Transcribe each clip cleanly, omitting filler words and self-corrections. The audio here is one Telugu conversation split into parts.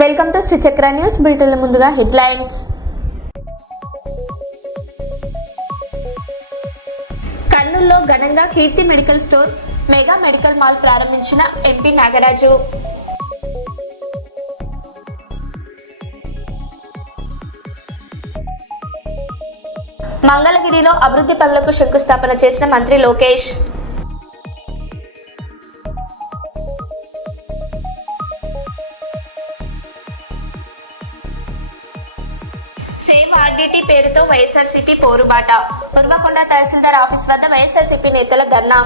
వెల్కమ్ టు శ్రీ చక్ర న్యూస్ బులెటిన్. ముందుగా హెడ్లైన్స్. కర్నూలులో ఘనంగా Keerthi medical store mega medical mall ప్రారంభించిన ఎంపీ నాగరాజు. మంగళగిరిలో అభివృద్ధి పనులకు శంకుస్థాపన చేసిన మంత్రి లోకేష్. సేమ్ ఆర్డీటీ పేరుతో వైఎస్ఆర్సీపీ పోరుబాట. ఉర్వకొండ తహసీల్దార్ ఆఫీస్ వద్ద వైఎస్ఆర్సీపీ నేతల ధర్నా.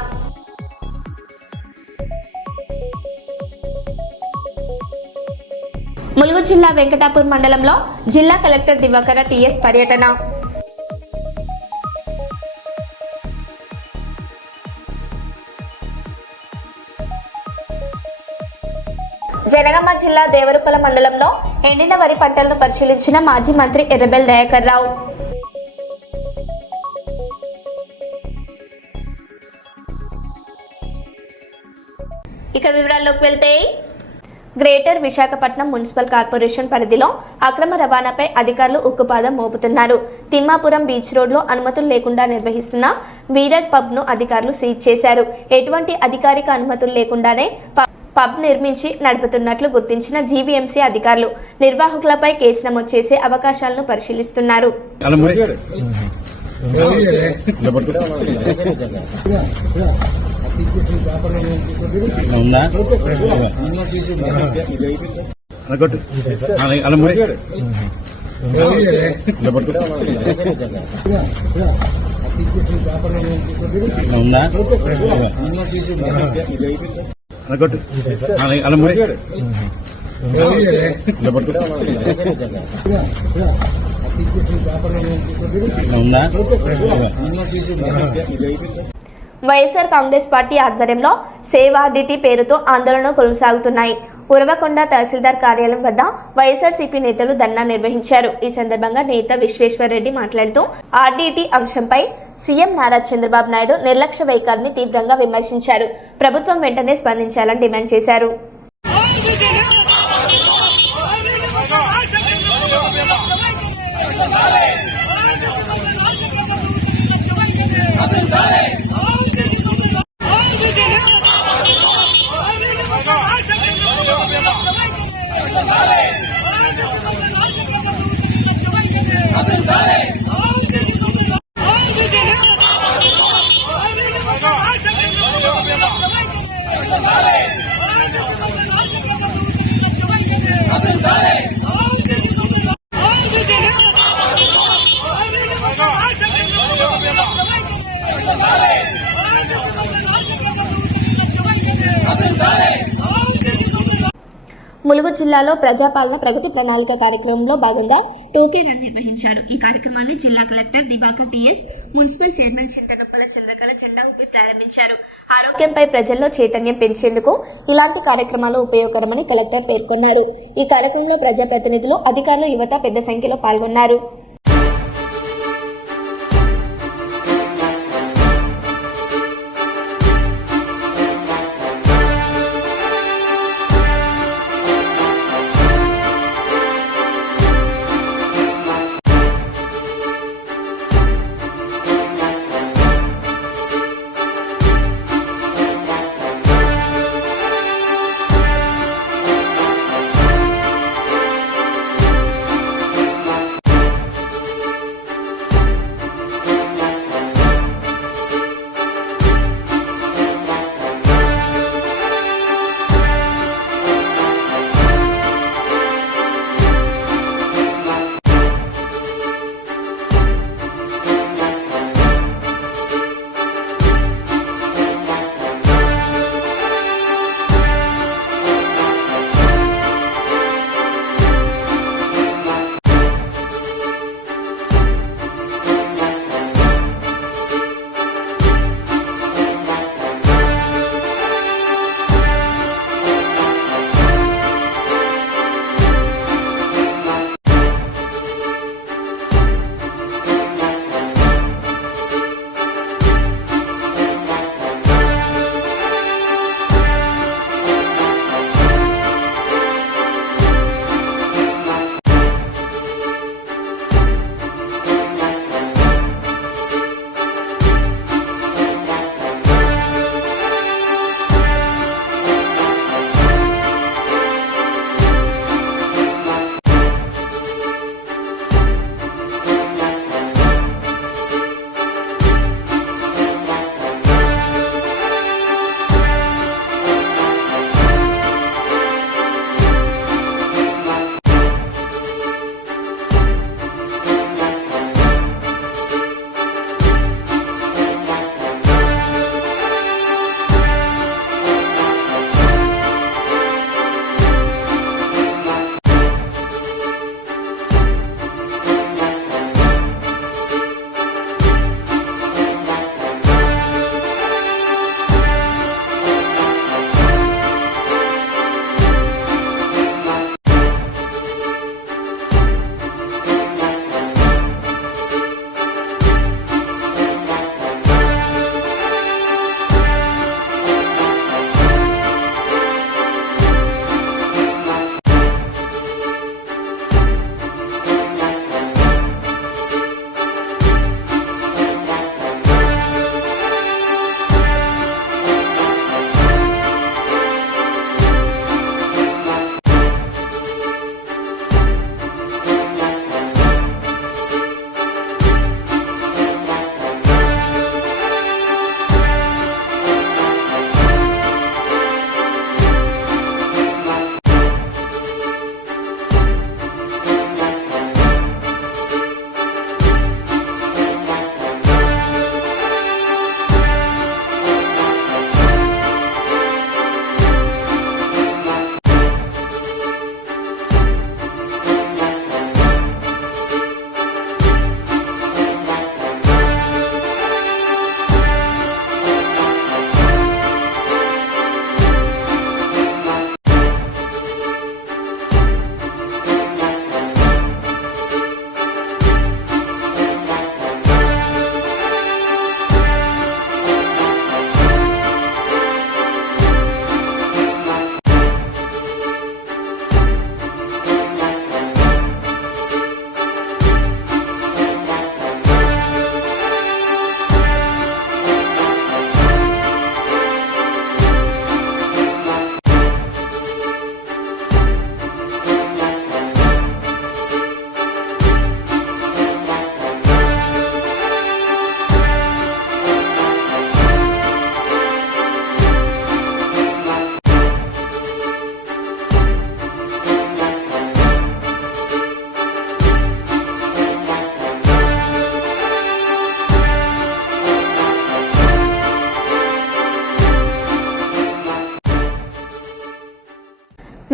ములుగు జిల్లా వెంకటాపూర్ మండలంలో జిల్లా కలెక్టర్ దివాకర టీఎస్ పర్యటన. జనగామ జిల్లా దేవరుపల మండలంలో ఎండిన వరి పంటలను పరిశీలించిన మాజీ మంత్రి ఎర్రబెల్ దయాకర్ రావు. ఇక వివరాల్లోకి వెళ్తే, గ్రేటర్ విశాఖపట్నం మున్సిపల్ కార్పొరేషన్ పరిధిలో అక్రమ రవాణాపై అధికారులు ఉక్కుపాదం మోపుతున్నారు. తిమ్మాపురం బీచ్ రోడ్లో అనుమతులు లేకుండా నిర్వహిస్తున్న వీరజ్ పబ్ను అధికారులు సీజ్ చేశారు. ఎటువంటి అధికారిక అనుమతులు లేకుండానే పబ్ నిర్మించి నడుపుతున్నట్లు గుర్తించిన జీవీఎంసీ అధికారులు నిర్వాహకులపై కేసు నమోదు చేసే అవకాశాలను పరిశీలిస్తున్నారు. వైఎస్ఆర్ కాంగ్రెస్ పార్టీ ఆధ్వర్యంలో సేవ్ ఆర్డీటీ పేరుతో ఆందోళన కొనసాగుతున్నాయి. ఉరవకొండ తహసీల్దార్ కార్యాలయం వద్ద వైఎస్ఆర్సీపీ నేతలు ధర్నా నిర్వహించారు. ఈ సందర్భంగా నేత విశ్వేశ్వరరెడ్డి మాట్లాడుతూ ఆర్డీటీ అంశంపై సీఎం నారా చంద్రబాబు నాయుడు నిర్లక్ష్య వైఖరిని తీవ్రంగా విమర్శించారు. ప్రభుత్వం వెంటనే స్పందించాలని డిమాండ్ చేశారు. ములుగు జిల్లాలో ప్రజాపాలన ప్రగతి ప్రణాళిక కార్యక్రమంలో భాగంగా టోకే రన్ నిర్వహించారు. ఈ కార్యక్రమాన్ని జిల్లా collector Diwakar TS, municipal chairman Chintanoppala Chandrakala జెండా ఊపి ప్రారంభించారు. ఆరోగ్యంపై ప్రజల్లో చైతన్యం పెంచేందుకు ఇలాంటి కార్యక్రమాలు ఉపయోగకరమని కలెక్టర్ పేర్కొన్నారు. ఈ కార్యక్రమంలో ప్రజాప్రతినిధులు, అధికారులు, యువత పెద్ద సంఖ్యలో పాల్గొన్నారు.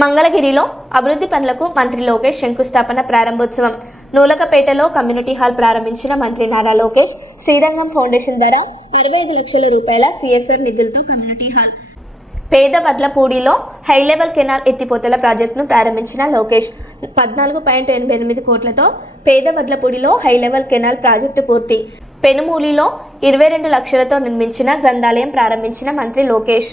మంగళగిరిలో అభివృద్ధి పనులకు మంత్రి లోకేష్ శంకుస్థాపన ప్రారంభోత్సవం. నూలకపేటలో కమ్యూనిటీ హాల్ ప్రారంభించిన మంత్రి నారా లోకేష్ శ్రీరంగం ఫౌండేషన్ ద్వారా 65 లక్షల రూపాయల సిఎస్ఆర్ నిధులతో కమ్యూనిటీ హాల్. పేదవడ్లపూడిలో హైలెవెల్ కెనాల్ ఎత్తిపోతల ప్రాజెక్టును ప్రారంభించిన లోకేష్ 14.88 కోట్లతో పేదవడ్లపూడిలో హైలెవెల్ కెనాల్ ప్రాజెక్టు పూర్తి. పెనుమూలిలో 22 లక్షలతో నిర్మించిన గ్రంథాలయం ప్రారంభించిన మంత్రి లోకేష్.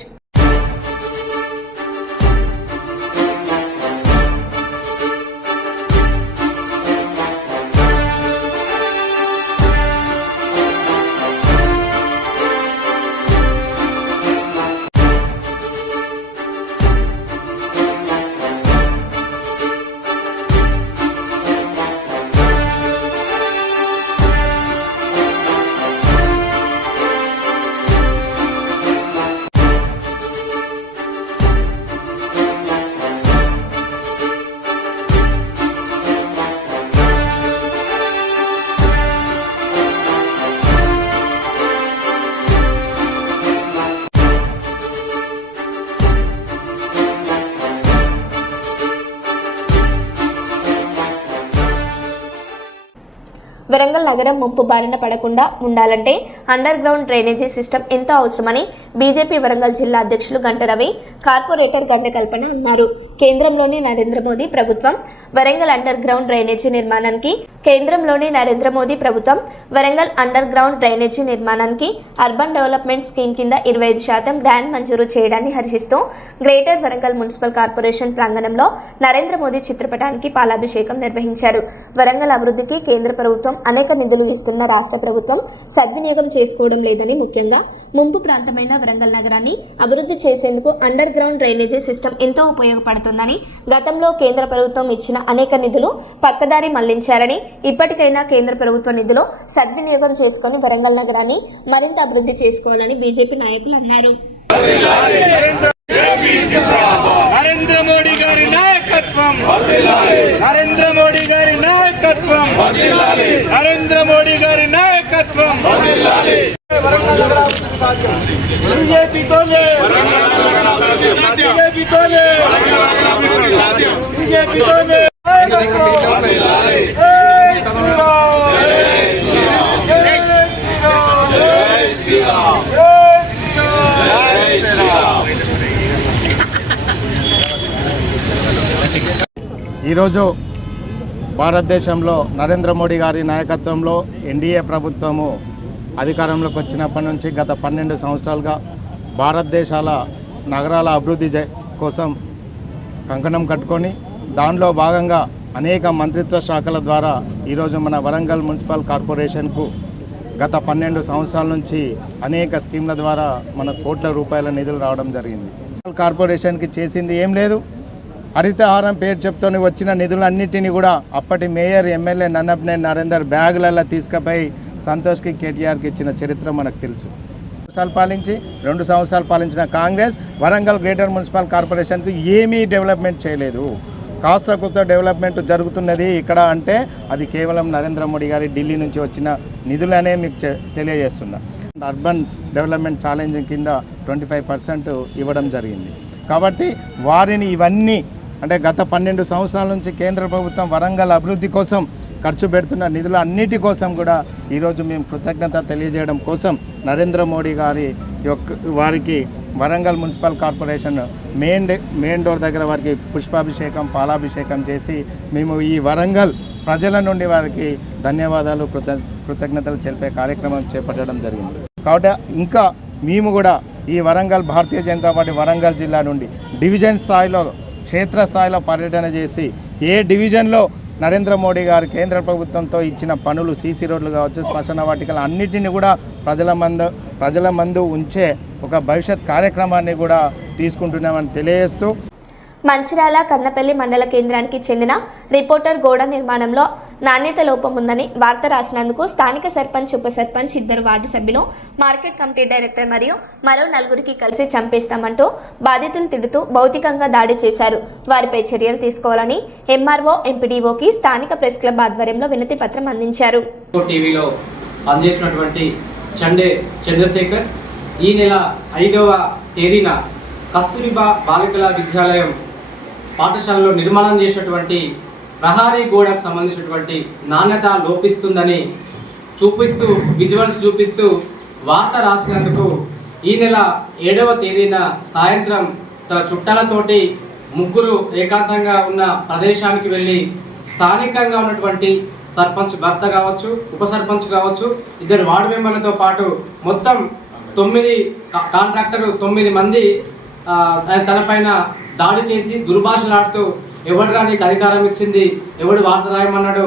వరంగల్ నగరం ముంపు బారిన పడకుండా ఉండాలంటే అండర్ గ్రౌండ్ డ్రైనేజీ సిస్టమ్ ఎంతో అవసరమని బీజేపీ వరంగల్ జిల్లా అధ్యక్షులు గంట రవి, కార్పొరేటర్ గంట కల్పన అన్నారు. కేంద్రంలోని నరేంద్ర మోదీ ప్రభుత్వం వరంగల్ అండర్ గ్రౌండ్ డ్రైనేజీ నిర్మాణానికి అర్బన్ డెవలప్మెంట్ స్కీమ్ కింద 25% గ్రాంట్ మంజూరు చేయడాన్ని హర్షిస్తూ గ్రేటర్ వరంగల్ మున్సిపల్ కార్పొరేషన్ ప్రాంగణంలో నరేంద్ర మోదీ చిత్రపటానికి పాలాభిషేకం నిర్వహించారు. వరంగల్ అభివృద్ధికి కేంద్ర ప్రభుత్వం అనేక నిధులు ఇస్తున్న రాష్ట్ర ప్రభుత్వం సద్వినియోగం చేసుకోవడం లేదని, ముఖ్యంగా ముంపు ప్రాంతమైన వరంగల్ నగరాన్ని అభివృద్ధి చేసేందుకు అండర్ గ్రౌండ్ డ్రైనేజీ సిస్టమ్ ఎంతో ఉపయోగపడుతుందని, గతంలో కేంద్ర ప్రభుత్వం ఇచ్చిన అనేక నిధులు పక్కదారి మళ్లించారని, ఇప్పటికైనా కేంద్ర ప్రభుత్వ నిధులు సద్వినియోగం చేసుకుని వరంగల్ నగరాన్ని మరింత అభివృద్ధి చేసుకోవాలని బీజేపీ నాయకులు అన్నారు. నరేంద్ర మోడీ గారి నాయకత్వం, నరేంద్ర మోడీ గారి నాయకత్వం, నరేంద్ర మోడీ గారి నాయకత్వం. బీజేపీతోనే బీజేపీతోనే ఈరోజు భారతదేశంలో నరేంద్ర మోడీ గారి నాయకత్వంలో ఎన్డీఏ ప్రభుత్వము అధికారంలోకి వచ్చినప్పటి నుంచి గత 12 సంవత్సరాలుగా భారతదేశాల నగరాల అభివృద్ధి కోసం కంకణం కట్టుకొని దానిలో భాగంగా అనేక మంత్రిత్వ శాఖల ద్వారా ఈరోజు మన వరంగల్ మున్సిపల్ కార్పొరేషన్కు గత 12 సంవత్సరాల నుంచి అనేక స్కీమ్ల ద్వారా మన కోట్ల రూపాయల నిధులు రావడం జరిగింది. కార్పొరేషన్కి చేసింది ఏం లేదు. హరితహారం పేరు చెప్తూనే వచ్చిన నిధులన్నింటినీ కూడా అప్పటి మేయర్, ఎమ్మెల్యే నన్నపనే నరేందర్ బ్యాగులలో తీసుకుపోయి సంతోష్కి, కేటీఆర్కి ఇచ్చిన చరిత్ర మనకు తెలుసు. 2 సంవత్సరాలు పాలించిన కాంగ్రెస్ వరంగల్ గ్రేటర్ మున్సిపల్ కార్పొరేషన్కు ఏమీ డెవలప్మెంట్ చేయలేదు. కాస్త కొత్త డెవలప్మెంట్ జరుగుతున్నది ఇక్కడ అంటే అది కేవలం నరేంద్ర మోడీ గారి ఢిల్లీ నుంచి వచ్చిన నిధులనే మీకు తెలియజేస్తున్నా. అర్బన్ డెవలప్మెంట్ ఛాలెంజ్ కింద 25% ఇవ్వడం జరిగింది. కాబట్టి వారిని ఇవన్నీ అంటే గత 12 సంవత్సరాల నుంచి కేంద్ర ప్రభుత్వం వరంగల్ అభివృద్ధి కోసం ఖర్చు పెడుతున్న నిధుల అన్నిటి కోసం కూడా ఈరోజు మేము కృతజ్ఞత తెలియజేయడం కోసం నరేంద్ర మోడీ వారికి Warangal municipal corporation main door దగ్గర వారికి పుష్పాభిషేకం, పాలాభిషేకం చేసి మేము ఈ వరంగల్ ప్రజల నుండి వారికి ధన్యవాదాలు, కృతజ్ఞతలు తెలిపే కార్యక్రమం చేపట్టడం జరిగింది. కాబట్టి ఇంకా మేము కూడా ఈ వరంగల్ భారతీయ జనతా పార్టీ వరంగల్ జిల్లా నుండి డివిజన్ స్థాయిలో, క్షేత్రస్థాయిలో పర్యటన చేసి ఏ డివిజన్లో నరేంద్ర మోడీ గారు కేంద్ర ప్రభుత్వంతో ఇచ్చిన పనులు, సీసీ రోడ్లు కావచ్చు, శ్మశాన వాటికలు అన్నిటిని కూడా ప్రజల ముందు ఉంచే ఒక భవిష్యత్ కార్యక్రమాన్ని కూడా తీసుకుంటున్నామని తెలియజేస్తూ మంచిర్యాల కన్నపల్లి మండల కేంద్రానికి చెందిన రిపోర్టర్ గోడ నిర్మాణంలో నాణ్యత లోపం ఉందని వార్త రాసినందుకు స్థానిక సర్పంచ్, ఉప సర్పంచ్, 2 వార్డు సభ్యులు, మార్కెట్ కమిటీ డైరెక్టర్ మరియు మరో 4 కలిసి చంపేస్తామంటూ బాధితులు తిడుతూ భౌతికంగా దాడి చేశారు. వారిపై చర్యలు తీసుకోవాలని ఎంఆర్ఓ, ఎంపీడీఓకి స్థానిక ప్రెస్ క్లబ్ ఆధ్వర్యంలో వినతి పత్రం అందించారు. టీవీలో పనిచేసినటువంటి చంద్రశేఖర్ ఈ నెల 5వ తేదీన కస్తూరిబా బాలికల విద్యాలయం పాఠశాలలో నిర్మాణం చేసినటువంటి ప్రహారీ గోడకు సంబంధించినటువంటి నాణ్యత లోపిస్తుందని చూపిస్తూ విజువల్స్ చూపిస్తూ వార్త రాసినందుకు ఈ నెల 7వ తేదీన సాయంత్రం తన చుట్టాలతోటి ముగ్గురు ఏకాంతంగా ఉన్న ప్రదేశానికి వెళ్ళి స్థానికంగా ఉన్నటువంటి సర్పంచ్ భర్త కావచ్చు, ఉప సర్పంచ్ కావచ్చు, 2 వార్డు మెంబర్లతో పాటు మొత్తం 9 కాంట్రాక్టర్ 9 మంది తనపైన దాడి చేసి దుర్భాషలాడుతూ ఎవడురా నీకు అధికారం ఇచ్చింది, ఎవడు వార్త రాయమన్నాడు,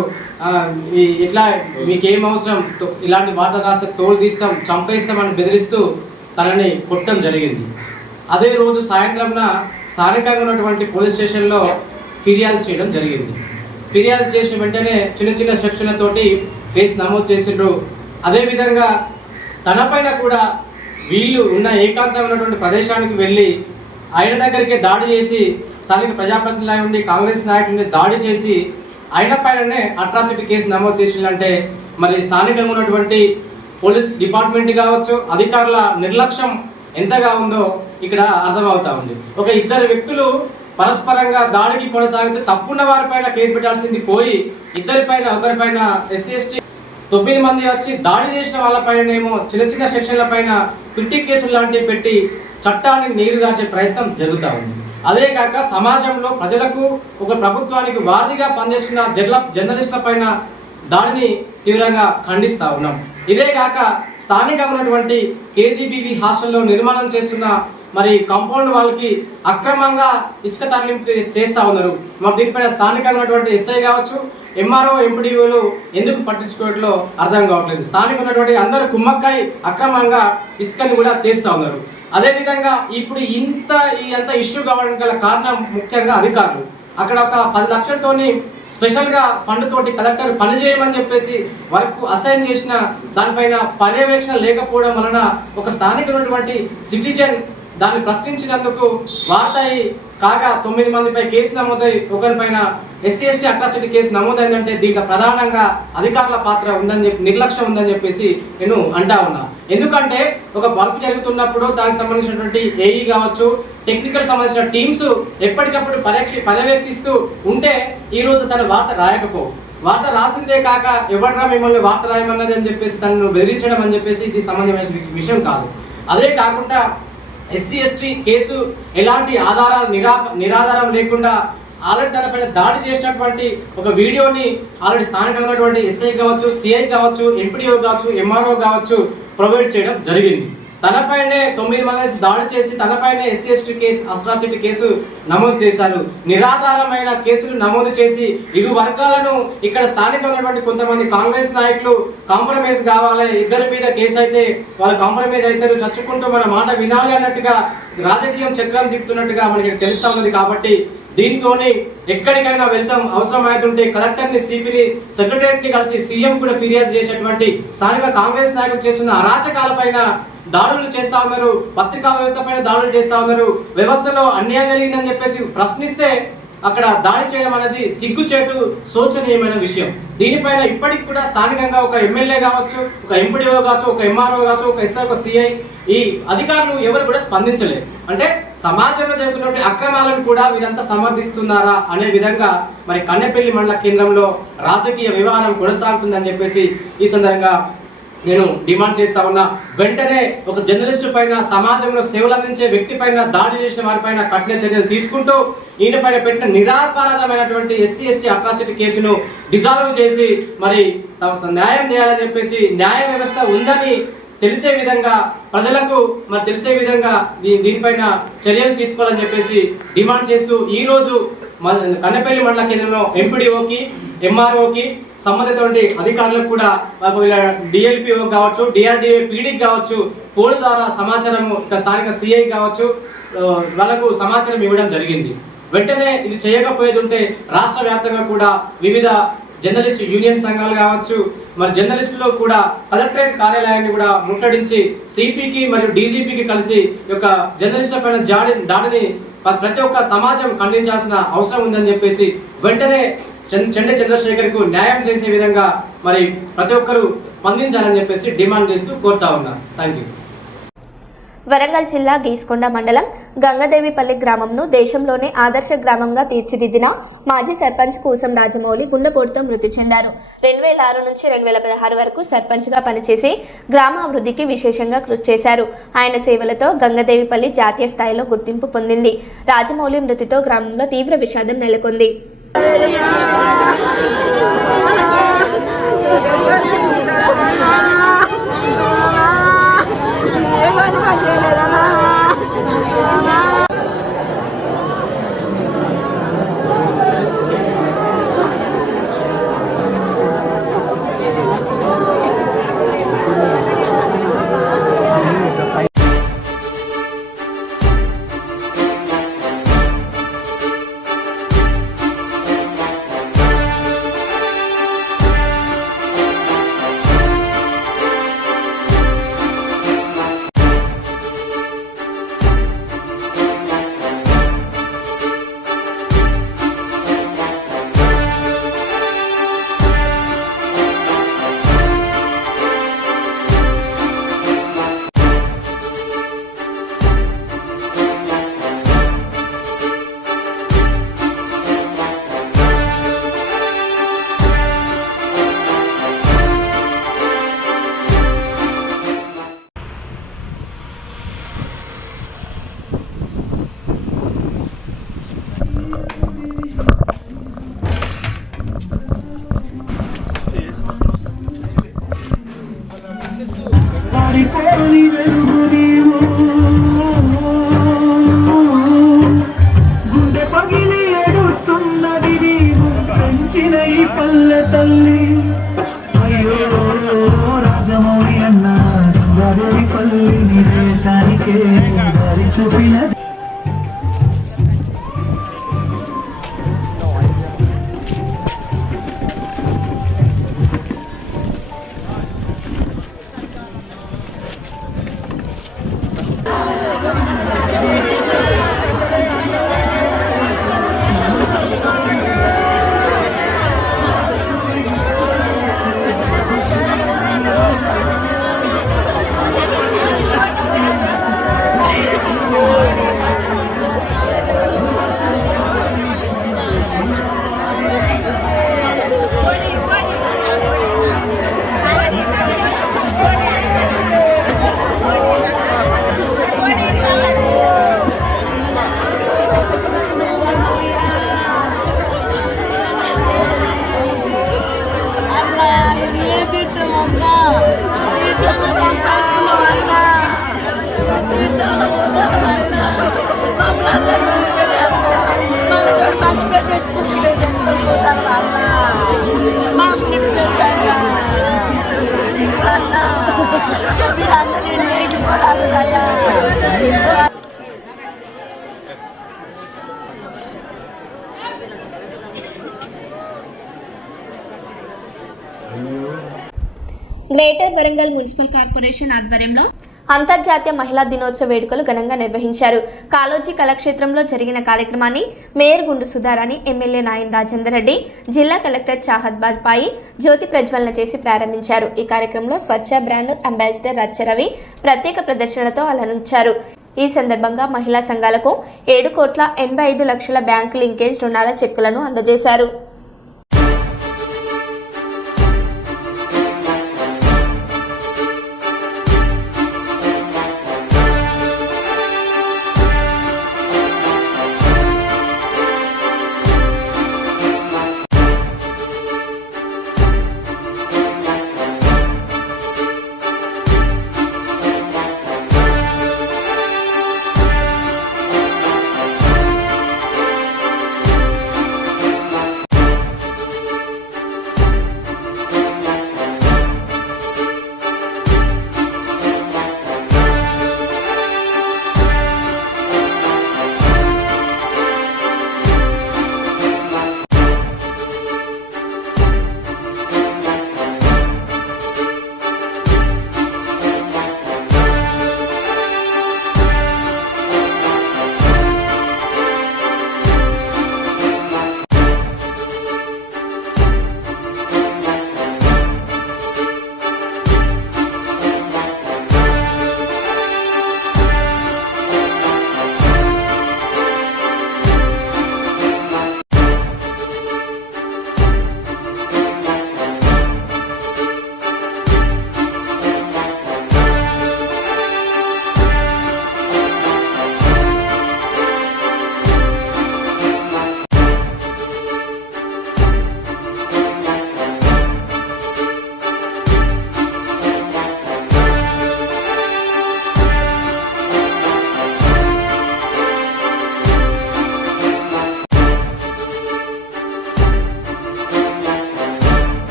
ఇట్లా మీకేం అవసరం, ఇలాంటి వార్త రాస్తే తోలు తీస్తాం చంపేస్తామని బెదిరిస్తూ తనని కొట్టడం జరిగింది. అదే రోజు సాయంత్రంన స్థానికంగా ఉన్నటువంటి పోలీస్ స్టేషన్లో ఫిర్యాదు చేయడం జరిగింది. ఫిర్యాదు చేసిన వెంటనే చిన్న చిన్న సెక్షన్లతోటి కేసు నమోదు చేసిండ్రు. అదేవిధంగా తనపైన కూడా వీళ్ళు ఉన్న ఏకాంతంగా ఉన్నటువంటి ప్రదేశానికి వెళ్ళి ఆయన దగ్గరికి దాడి చేసి స్థానిక ప్రజాప్రతినిధుల నుండి కాంగ్రెస్ నాయకుడిని దాడి చేసి ఆయన పైననే అట్రాసిటీ కేసు నమోదు చేసిందంటే మరి స్థానికంగా ఉన్నటువంటి పోలీస్ డిపార్ట్మెంట్ కావచ్చు, అధికారుల నిర్లక్ష్యం ఎంతగా ఉందో ఇక్కడ అర్థమవుతా ఉంది. ఒక 2 వ్యక్తులు పరస్పరంగా దాడికి కొనసాగితే తప్పున్న వారిపైన కేసు పెట్టాల్సింది పోయి ఒకరిపైన ఎస్సీ ఎస్టీ 9 మంది వచ్చి దాడి చేసిన వాళ్ళపైనేమో చిన్న చిన్న సెక్షన్ల పైన క్రిటిక్ కేసులు లాంటివి పెట్టి చట్టాన్ని నీరుగార్చే ప్రయత్నం జరుగుతూ ఉంది. అదే కాక సమాజంలో ప్రజలకు ఒక ప్రభుత్వానికి వారధిగా పనిచేస్తున్న జర్నలిస్టుల పైన దాడిని తీవ్రంగా ఖండిస్తూ ఉన్నాం. ఇదే కాక స్థానికంగా ఉన్నటువంటి కేజీబీవీ హాస్టల్లో నిర్మాణం చేస్తున్న మరి కాంపౌండ్ వాళ్ళకి అక్రమంగా ఇసుక తరలింపు చేస్తూ ఉన్నారు. మరి దీనిపైన స్థానికంగా ఉన్నటువంటి ఎస్ఐ కావచ్చు, ఎంఆర్ఓ, ఎంపీడీఓలు ఎందుకు పట్టించుకోవట్లో అర్థం కావట్లేదు. స్థానికంగా ఉన్నటువంటి అందరూ కుమ్మక్కాయి అక్రమంగా ఇసుకని కూడా చేస్తూ ఉన్నారు. అదేవిధంగా ఇప్పుడు అంత ఇష్యూ కావడానికి గల కారణం ముఖ్యంగా అధికారులు. అక్కడ ఒక 10 లక్షలతోని స్పెషల్గా ఫండ్ తోటి కలెక్టర్ పనిచేయమని చెప్పేసి వర్క్ అసైన్ చేసిన దానిపైన పర్యవేక్షణ లేకపోవడం వలన ఒక స్థానికమైనటువంటి సిటిజన్ దాన్ని ప్రశ్నించినందుకు వార్త కాగా 9 మందిపై కేసు నమోదై ఒకరిపైన ఎస్సీ ఎస్టీ అట్రాసిటీ కేసు నమోదైందంటే దీంట్లో ప్రధానంగా అధికారుల పాత్ర ఉందని చెప్పి నిర్లక్ష్యం ఉందని చెప్పేసి నేను అంటా ఉన్నా. ఎందుకంటే ఒక వర్క్ జరుగుతున్నప్పుడు దానికి సంబంధించినటువంటి ఏఈ కావచ్చు, టెక్నికల్ సంబంధించిన టీమ్స్ ఎప్పటికప్పుడు పర్యవేక్షిస్తూ ఉంటే ఈరోజు తన వార్త రాసిందే కాక ఎవడరా మిమ్మల్ని వార్త రాయమన్నది అని చెప్పేసి తనను బెదిరించడం అని చెప్పేసి ఇది సంబంధమైన విషయం కాదు. అదే కాకుండా ఎస్సీ ఎస్టీ కేసు ఎలాంటి ఆధారాలు నిరాధారం లేకుండా ఆల్రెడీ తనపైన దాడి చేసినటువంటి ఒక వీడియోని ఆల్రెడీ స్థానికంగా ఉన్నటువంటి ఎస్ఐ కావచ్చు, సిఐ కావచ్చు, ఎంపీడీఓ కావచ్చు, ఎంఆర్ఓ కావచ్చు ప్రొవైడ్ చేయడం జరిగింది. తనపైనే 9 మంది దాడి చేసి తనపైనే SC ST case atrocity case నమోదు చేశారు. నిరాధారమైన కేసులు నమోదు చేసి ఇరు వర్గాలను ఇక్కడ స్థానికంగా ఉన్నటువంటి కొంతమంది కాంగ్రెస్ నాయకులు కాంప్రమైజ్ కావాలి, 2 మీద కేసు అయితే వాళ్ళు కాంప్రమైజ్ అవుతారు, చచ్చుకుంటూ మన మాట వినాలి అన్నట్టుగా రాజకీయం చక్రం తిప్పుతున్నట్టుగా మనకి తెలుస్తా ఉన్నది. కాబట్టి దీంతోనే ఎక్కడికైనా వెళ్తాం, అవసరమైతుంటే కలెక్టర్ని, సిపిని, సెక్రటరీని కలిసి సీఎం కూడా ఫిర్యాదు చేసేటువంటి స్థానిక కాంగ్రెస్ నాయకులు చేస్తున్న అరాచకాలపైన దాడులు చేస్తా ఉన్నారు, పత్రికా వ్యవస్థ పైన దాడులు చేస్తా ఉన్నారు, వ్యవస్థలో అన్యాయం కలిగిందని చెప్పేసి ప్రశ్నిస్తే అక్కడ దాడి చేయడం అనేది సిగ్గుచేటు శోచనీయమైన విషయం. దీనిపైన ఇప్పటికి కూడా స్థానికంగా ఒక ఎమ్మెల్యే కావచ్చు, ఒక ఎంపీడీఓ కావచ్చు, ఒక ఎంఆర్ఓ కావచ్చు, ఒక ఎస్ఐ, ఒక సిఐ ఈ అధికారులు ఎవరు కూడా స్పందించలేదు. అంటే సమాజంలో జరుగుతున్నటువంటి అక్రమాలను కూడా వీరంతా సమర్థిస్తున్నారా అనే విధంగా మరి కన్నెపల్లి మండల కేంద్రంలో రాజకీయ వ్యవహారం కొనసాగుతుందని చెప్పేసి ఈ సందర్భంగా నేను డిమాండ్ చేస్తా ఉన్నా. వెంటనే ఒక జర్నలిస్టు పైన, సమాజంలో సేవలు అందించే వ్యక్తి పైన దాడి చేసిన వారిపైన కఠిన చర్యలు తీసుకుంటూ ఈయన పైన పెట్టిన నిరాపరాధమైనటువంటి ఎస్సీ ఎస్టీ అట్రాసిటీ కేసును డిజాల్వ్ చేసి మరి న్యాయం చేయాలని చెప్పేసి న్యాయ వ్యవస్థ ఉందని తెలిసే విధంగా ప్రజలకు మరి తెలిసే విధంగా దీనిపైన చర్యలు తీసుకోవాలని చెప్పేసి డిమాండ్ చేస్తూ ఈరోజు కన్నెపల్లి మండల కేంద్రంలో ఎంపీడీఓకి, ఎంఆర్ఓకి, సంబంధిత అధికారులకు కూడా డిఎల్పిఓ కావచ్చు, డిఆర్డిఏ పీడీకి కావచ్చు ఫోన్ ద్వారా సమాచారం స్థానిక సిఐ కావచ్చు వాళ్ళకు సమాచారం ఇవ్వడం జరిగింది. వెంటనే ఇది చేయకపోయేది ఉంటే రాష్ట్ర వ్యాప్తంగా కూడా వివిధ జర్నలిస్ట్ యూనియన్ సంఘాలు కావచ్చు, మరి జర్నలిస్టులు కూడా కలెక్టరేట్ కార్యాలయాన్ని కూడా ముట్టడించి సిపికి మరియు డీజీపీకి కలిసి ఈ యొక్క జర్నలిస్టుల పైన దాడిని ప్రతి ఒక్క సమాజం ఖండించాల్సిన అవసరం ఉందని చెప్పేసి వెంటనే చెండే చంద్రశేఖర్కు న్యాయం చేసే విధంగా మరి ప్రతి ఒక్కరూ స్పందించాలని చెప్పేసి డిమాండ్ చేస్తూ కోరుతా ఉన్నా. Thank you. వరంగల్ జిల్లా గీస్కొండ మండలం గంగదేవిపల్లి గ్రామంను దేశంలోనే ఆదర్శ గ్రామంగా తీర్చిదిద్దిన మాజీ సర్పంచ్ కూసం రాజమౌళి గుండెపోటుతో మృతి చెందారు. 2006 నుంచి 2016 వరకు సర్పంచ్గా పనిచేసి గ్రామాభివృద్ధికి విశేషంగా కృషి చేశారు. ఆయన సేవలతో గంగదేవిపల్లి జాతీయ స్థాయిలో గుర్తింపు పొందింది. రాజమౌళి మృతితో గ్రామంలో తీవ్ర విషాదం నెలకొంది. గుండె పగిలి ఏడుస్తున్నది పెంచిన ఈ పల్లె తల్లి. అయ్యో రాజమౌళి అన్న గంగదేవిపల్లి దేశానికే దారి చూపినది. గ్రేటర్ వరంగల్ మున్సిపల్ కార్పొరేషన్ ఆధ్వర్యంలో అంతర్జాతీయ మహిళా దినోత్సవ వేడుకలు ఘనంగా నిర్వహించారు. కాళోజీ కళాక్షేత్రంలో జరిగిన కార్యక్రమాన్ని మేయర్ గుండు సుధారాణి, ఎమ్మెల్యే నాయన్ రాజేందర్ రెడ్డి, జిల్లా కలెక్టర్ చాహద్ బాజ్పాయి జ్యోతి ప్రజ్వలన చేసి ప్రారంభించారు. ఈ కార్యక్రమంలో స్వచ్ఛ బ్రాండ్ అంబాసిడర్ రచ్చరవి ప్రత్యేక ప్రదర్శనలతో అలరించారు. ఈ సందర్భంగా మహిళా సంఘాలకు 7,85,00,000 బ్యాంకు లింకేజ్ రుణాల చెక్కులను అందజేశారు.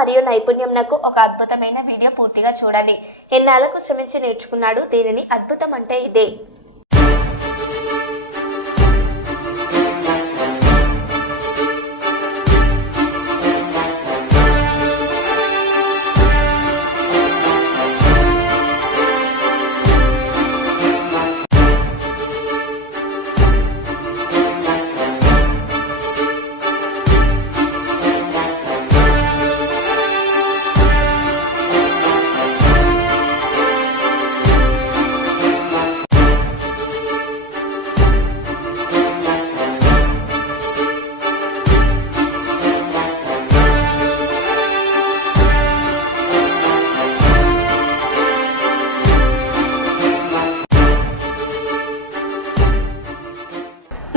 మరియు నైపుణ్యంనకు ఒక అద్భుతమైన వీడియో పూర్తిగా చూడాలి. ఎన్నాళ్లకు శ్రమించి నేర్చుకున్నాడు దీనిని. అద్భుతం అంటే ఇదే.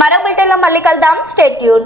మరో బిల్టన్లో మళ్ళీ కలుద్దాం. Stay tune.